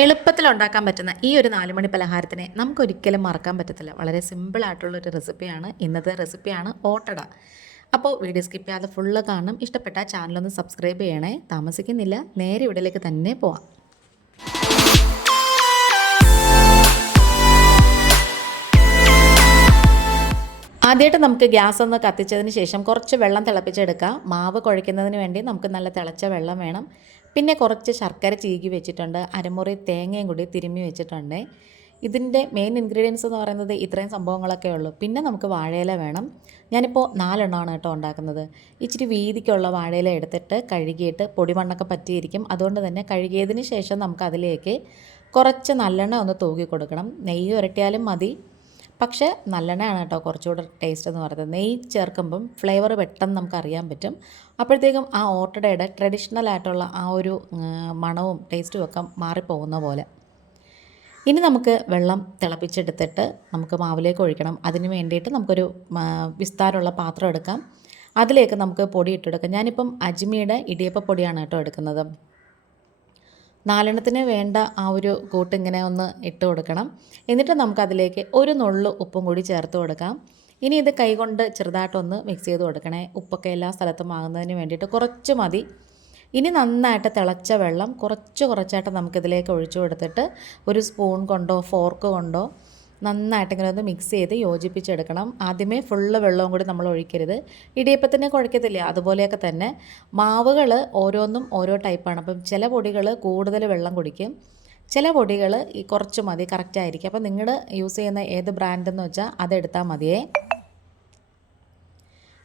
എളുപ്പത്തിൽ ഉണ്ടാക്കാൻ പറ്റുന്ന ഈ ഒരു 4 മണി പലഹാരത്തിനെ നമുക്കൊരിക്കലും മറക്കാൻ പറ്റത്തില്ല. വളരെ സിമ്പിളായിട്ടുള്ളൊരു റെസിപ്പിയാണ്. ഇന്നത്തെ റെസിപ്പിയാണ് ഓട്ടട. അപ്പോൾ വീഡിയോ സ്കിപ്പ് ചെയ്യാതെ ഫുള്ള് കാണണം. ഇഷ്ടപ്പെട്ട ചാനലൊന്ന് സബ്സ്ക്രൈബ് ചെയ്യണേ. താമസിക്കുന്നില്ല, നേരെ ഇവിടേക്ക് തന്നെ പോവാം. ആദ്യമായിട്ട് നമുക്ക് ഗ്യാസ് ഒന്ന് കത്തിച്ചതിന് ശേഷം കുറച്ച് വെള്ളം തിളപ്പിച്ചെടുക്കാം. മാവ് കുഴയ്ക്കുന്നതിന് വേണ്ടി നമുക്ക് നല്ല തിളച്ച വെള്ളം വേണം. പിന്നെ കുറച്ച് ശർക്കര ചീകി വെച്ചിട്ടുണ്ട്, അരമുറി തേങ്ങയും കൂടി തിരുമ്മി വെച്ചിട്ടുണ്ട്. ഇതിൻ്റെ മെയിൻ ഇൻഗ്രീഡിയൻസ് എന്ന് പറയുന്നത് ഇത്രയും സംഭവങ്ങളൊക്കെ ഉള്ളൂ. പിന്നെ നമുക്ക് വാഴയില വേണം. ഞാനിപ്പോൾ 4 എണ്ണമാണ് കേട്ടോ ഉണ്ടാക്കുന്നത്. ഇച്ചിരി വീതിക്കുള്ള വാഴയില എടുത്തിട്ട് കഴുകിയിട്ട് പൊടിമണ്ണൊക്കെ പറ്റിയിരിക്കും. അതുകൊണ്ട് തന്നെ കഴുകിയതിന് ശേഷം നമുക്ക് അതിലേക്ക് കുറച്ച് നല്ലെണ്ണ ഒന്ന് തൂക്കി കൊടുക്കണം. നെയ്യ് ഉരട്ടിയാലും മതി, പക്ഷേ നല്ലെണ്ണയാണ് കേട്ടോ കുറച്ചുകൂടെ ടേസ്റ്റ് എന്ന് പറയുന്നത്. നെയ്യ് ചേർക്കുമ്പം ഫ്ലേവർ പെട്ടെന്ന് നമുക്ക് അറിയാൻ പറ്റും. അപ്പോഴത്തേക്കും ആ ഓട്ടടയുടെ ട്രഡീഷണൽ ആയിട്ടുള്ള ആ ഒരു മണവും ടേസ്റ്റും ഒക്കെ മാറിപ്പോകുന്ന പോലെ. ഇനി നമുക്ക് വെള്ളം തിളപ്പിച്ചെടുത്തിട്ട് നമുക്ക് മാവിലേക്ക് ഒഴിക്കണം. അതിന് വേണ്ടിയിട്ട് നമുക്കൊരു വിസ്താരമുള്ള പാത്രം എടുക്കാം. അതിലേക്ക് നമുക്ക് പൊടി ഇട്ടെടുക്കാം. ഞാനിപ്പം അജ്മിയുടെ ഇടിയപ്പപ്പൊടിയാണ് കേട്ടോ എടുക്കുന്നത്. 4 എണ്ണത്തിന് വേണ്ട ആ ഒരു കൂട്ട് ഇങ്ങനെ ഒന്ന് ഇട്ട് കൊടുക്കണം. എന്നിട്ട് നമുക്കതിലേക്ക് ഒരു നുള്ളു ഉപ്പും കൂടി ചേർത്ത് കൊടുക്കാം. ഇനി ഇത് കൈകൊണ്ട് ചെറുതായിട്ടൊന്ന് മിക്സ് ചെയ്ത് കൊടുക്കണേ. ഉപ്പൊക്കെ എല്ലാ സ്ഥലത്തും ആകുന്നതിന് വേണ്ടിയിട്ട് കുറച്ച് മതി. ഇനി നന്നായിട്ട് തിളച്ച വെള്ളം കുറച്ചായിട്ട് നമുക്കിതിലേക്ക് ഒഴിച്ചു കൊടുത്തിട്ട് ഒരു സ്പൂൺ കൊണ്ടോ ഫോർക്ക് കൊണ്ടോ നന്നായിട്ട് ഇങ്ങനെ ഒന്ന് മിക്സ് ചെയ്ത് യോജിപ്പിച്ചെടുക്കണം. ആദ്യമേ ഫുള്ള് വെള്ളവും കൂടി നമ്മൾ ഒഴിക്കരുത്. ഇടിയപ്പത്തിനെ കുഴക്കത്തില്ല, അതുപോലെയൊക്കെ തന്നെ മാവുകൾ ഓരോന്നും ഓരോ ടൈപ്പാണ്. അപ്പം ചില പൊടികൾ കൂടുതൽ വെള്ളം കുടിക്കും, ചില പൊടികൾ ഈ കുറച്ച് മതി, കറക്റ്റ് ആയിരിക്കും. അപ്പം നിങ്ങൾ യൂസ് ചെയ്യുന്ന ഏത് ബ്രാൻഡെന്ന് വെച്ചാൽ അതെടുത്താൽ മതിയേ.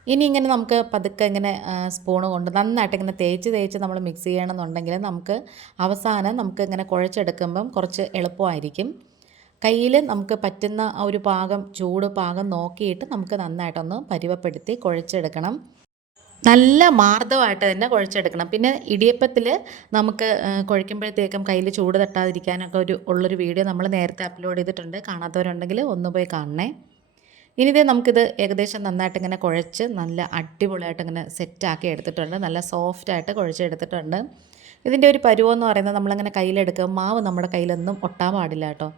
ഇനി ഇങ്ങനെ നമുക്ക് പതുക്കെ ഇങ്ങനെ സ്പൂണ് കൊണ്ട് നന്നായിട്ട് ഇങ്ങനെ തേച്ച് നമ്മൾ മിക്സ് ചെയ്യണമെന്നുണ്ടെങ്കിൽ നമുക്ക് അവസാനം നമുക്ക് ഇങ്ങനെ കുഴച്ചെടുക്കുമ്പം കുറച്ച് എളുപ്പമായിരിക്കും. കയ്യിൽ നമുക്ക് പറ്റുന്ന ഒരു ചൂട് പാകം നോക്കിയിട്ട് നമുക്ക് നന്നായിട്ടൊന്ന് പരുവപ്പെടുത്തി കുഴച്ചെടുക്കണം. നല്ല മാർദ്ദവമായിട്ട് തന്നെ കുഴച്ചെടുക്കണം. പിന്നെ ഇടിയപ്പത്തിൽ നമുക്ക് കുഴയ്ക്കുമ്പോഴത്തേക്കും കയ്യിൽ ചൂട് തട്ടാതിരിക്കാനൊക്കെ ഉള്ളൊരു വീഡിയോ നമ്മൾ നേരത്തെ അപ്ലോഡ് ചെയ്തിട്ടുണ്ട്. കാണാത്തവരുണ്ടെങ്കിൽ ഒന്ന് പോയി കാണണേ. ഇനിയിത് നമുക്കിത് ഏകദേശം നന്നായിട്ട് ഇങ്ങനെ കുഴച്ച് നല്ല അടിപൊളിയായിട്ട് ഇങ്ങനെ സെറ്റാക്കി എടുത്തിട്ടുണ്ട്. നല്ല സോഫ്റ്റായിട്ട് കുഴച്ചെടുത്തിട്ടുണ്ട്. ഇതിൻ്റെ ഒരു പരുവമെന്ന് പറയുന്നത് നമ്മളിങ്ങനെ കയ്യിലെടുക്കുക, മാവ് നമ്മുടെ കയ്യിലൊന്നും ഒട്ടാൻ പാടില്ല കേട്ടോ.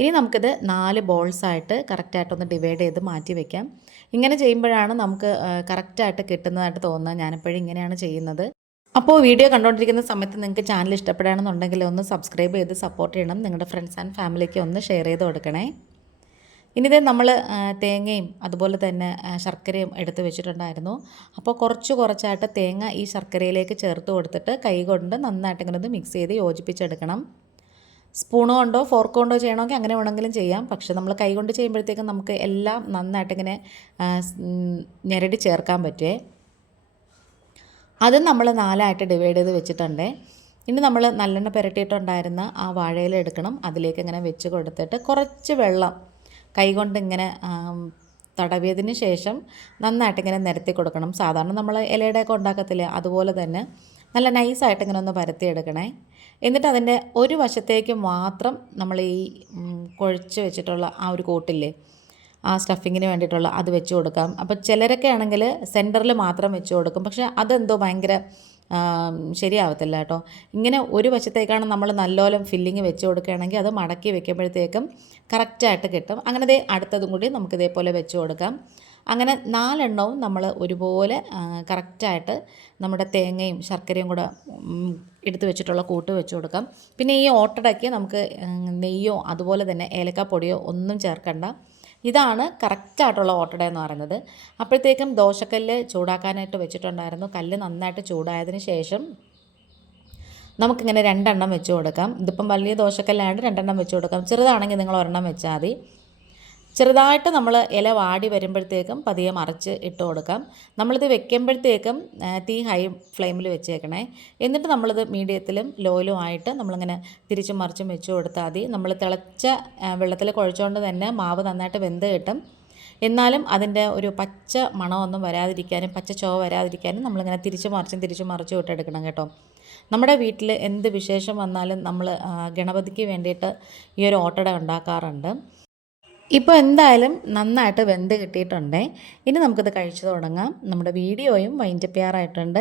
ഇനി നമുക്കിത് 4 ബോൾസായിട്ട് കറക്റ്റായിട്ടൊന്ന് ഡിവൈഡ് ചെയ്ത് മാറ്റി വയ്ക്കാം. ഇങ്ങനെ ചെയ്യുമ്പോഴാണ് നമുക്ക് കറക്റ്റായിട്ട് കിട്ടുന്നതായിട്ട് തോന്നുന്നത്. ഞാനെപ്പോഴും ഇങ്ങനെയാണ് ചെയ്യുന്നത്. അപ്പോൾ വീഡിയോ കണ്ടുകൊണ്ടിരിക്കുന്ന സമയത്ത് നിങ്ങൾക്ക് ചാനൽ ഇഷ്ടപ്പെടുകയാണെന്നുണ്ടെങ്കിൽ ഒന്ന് സബ്സ്ക്രൈബ് ചെയ്ത് സപ്പോർട്ട് ചെയ്യണം. നിങ്ങളുടെ ഫ്രണ്ട്സ് ആൻഡ് ഫാമിലിക്ക് ഒന്ന് ഷെയർ ചെയ്ത് കൊടുക്കണേ. ഇനിയിത് നമ്മൾ തേങ്ങയും അതുപോലെ തന്നെ ശർക്കരയും എടുത്ത് വെച്ചിട്ടുണ്ടായിരുന്നു. അപ്പോൾ കുറച്ചായിട്ട് തേങ്ങ ഈ ശർക്കരയിലേക്ക് ചേർത്ത് കൊടുത്തിട്ട് കൈ കൊണ്ട് നന്നായിട്ട് ഇങ്ങനെ ഒന്ന് മിക്സ് ചെയ്ത് യോജിപ്പിച്ചെടുക്കണം. സ്പൂൺ കൊണ്ടോ ഫോർക്ക് കൊണ്ടോ ചെയ്യണമെങ്കിൽ അങ്ങനെ വേണമെങ്കിലും ചെയ്യാം. പക്ഷെ നമ്മൾ കൈ കൊണ്ട് ചെയ്യുമ്പോഴത്തേക്കും നമുക്ക് എല്ലാം നന്നായിട്ടിങ്ങനെ ഞെരടി ചേർക്കാൻ പറ്റുമേ. അതും നമ്മൾ 4ആയിട്ട് ഡിവൈഡ് ചെയ്ത് വെച്ചിട്ടുണ്ട്. ഇനി നമ്മൾ നല്ലെണ്ണ പുരട്ടിയിട്ടുണ്ടായിരുന്ന ആ വാഴയില എടുക്കണം. അതിലേക്ക് ഇങ്ങനെ വെച്ച് കൊടുത്തിട്ട് കുറച്ച് വെള്ളം കൈകൊണ്ട് ഇങ്ങനെ തടവിയതിന് ശേഷം നന്നായിട്ടിങ്ങനെ നിരത്തി കൊടുക്കണം. സാധാരണ നമ്മൾ ഇലയുടെയൊക്കെ ഉണ്ടാക്കത്തില്ലേ, അതുപോലെ തന്നെ നല്ല നൈസായിട്ട് ഇങ്ങനെ ഒന്ന് പരത്തിയെടുക്കണേ. എന്നിട്ട് അതിൻ്റെ ഒരു വശത്തേക്ക് മാത്രം നമ്മൾ ഈ കുഴച്ച് വെച്ചിട്ടുള്ള ആ ഒരു കൂട്ടില്ലേ, ആ സ്റ്റഫിങ്ങിന് വേണ്ടിയിട്ടുള്ള അത് വെച്ച് കൊടുക്കാം. അപ്പോൾ ചിലരൊക്കെ ആണെങ്കിൽ സെൻറ്ററിൽ മാത്രം വെച്ച് കൊടുക്കും. പക്ഷേ അതെന്തോ ഭയങ്കര ശരിയാവത്തില്ല കേട്ടോ. ഇങ്ങനെ ഒരു വശത്തേക്കാണ് നമ്മൾ നല്ലോണം ഫില്ലിങ് വെച്ച് കൊടുക്കുകയാണെങ്കിൽ അത് മടക്കി വെക്കുമ്പോഴത്തേക്കും കറക്റ്റായിട്ട് കിട്ടും. അങ്ങനെ അടുത്തതും കൂടി നമുക്ക് ഇതേപോലെ വെച്ച് കൊടുക്കാം. അങ്ങനെ 4 എണ്ണവും നമ്മൾ ഒരുപോലെ കറക്റ്റായിട്ട് നമ്മുടെ തേങ്ങയും ശർക്കരയും കൂടെ എടുത്ത് വെച്ചിട്ടുള്ള കൂട്ട് വെച്ച് കൊടുക്കാം. പിന്നെ ഈ ഓട്ടടയ്ക്ക് നമുക്ക് നെയ്യോ അതുപോലെ തന്നെ ഏലക്കാപ്പൊടിയോ ഒന്നും ചേർക്കണ്ട. ഇതാണ് കറക്റ്റായിട്ടുള്ള ഓട്ടട എന്ന് പറയുന്നത്. അപ്പോഴത്തേക്കും ദോശക്കല്ല് ചൂടാക്കാനായിട്ട് വെച്ചിട്ടുണ്ടായിരുന്നു. കല്ല് നന്നായിട്ട് ചൂടായതിന് ശേഷം നമുക്കിങ്ങനെ 2 എണ്ണം വെച്ച് കൊടുക്കാം. ഇതിപ്പം വലിയ ദോശക്കല്ലായിട്ട് 2 എണ്ണം വെച്ച് കൊടുക്കാം. ചെറുതാണെങ്കിൽ നിങ്ങൾ 1 എണ്ണം വെച്ചാൽ മതി. ചെറുതായിട്ട് നമ്മൾ ഇല വാടി വരുമ്പോഴത്തേക്കും പതിയെ മറിച്ച് ഇട്ട് കൊടുക്കാം. നമ്മളിത് വെക്കുമ്പോഴത്തേക്കും തീ ഹൈ ഫ്ലെയിമിൽ വെച്ചേക്കണേ. എന്നിട്ട് നമ്മളിത് മീഡിയത്തിലും ലോയിലും ആയിട്ട് നമ്മളിങ്ങനെ തിരിച്ചും മറിച്ചും വെച്ച് കൊടുത്താൽ മതി. നമ്മൾ തിളച്ച വെള്ളത്തിൽ കുഴച്ചുകൊണ്ട് തന്നെ മാവ് നന്നായിട്ട് വെന്ത് കിട്ടും. എന്നാലും അതിൻ്റെ ഒരു പച്ച മണമൊന്നും വരാതിരിക്കാനും പച്ച ചുവ വരാതിരിക്കാനും നമ്മളിങ്ങനെ തിരിച്ചും മറിച്ചും ഇട്ടെടുക്കണം കേട്ടോ. നമ്മുടെ വീട്ടിൽ എന്ത് വിശേഷം വന്നാലും നമ്മൾ ഗണപതിക്ക് വേണ്ടിയിട്ട് ഈ ഒരു ഓട്ടട ഉണ്ടാക്കാറുണ്ട്. ഇപ്പോൾ എന്തായാലും നന്നായിട്ട് വെന്ത് കിട്ടിയിട്ടുണ്ട്. ഇനി നമുക്കിത് കഴിച്ചു തുടങ്ങാം. നമ്മുടെ വീഡിയോയും വൈൻഡപ്പ് ചെയ്യാറായിട്ടുണ്ട്.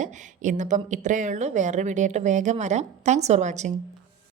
ഇന്നിപ്പം ഇത്രയേ ഉള്ളൂ. വേറൊരു വീഡിയോ ആയിട്ട് വേഗം വരാം. Thanks for watching.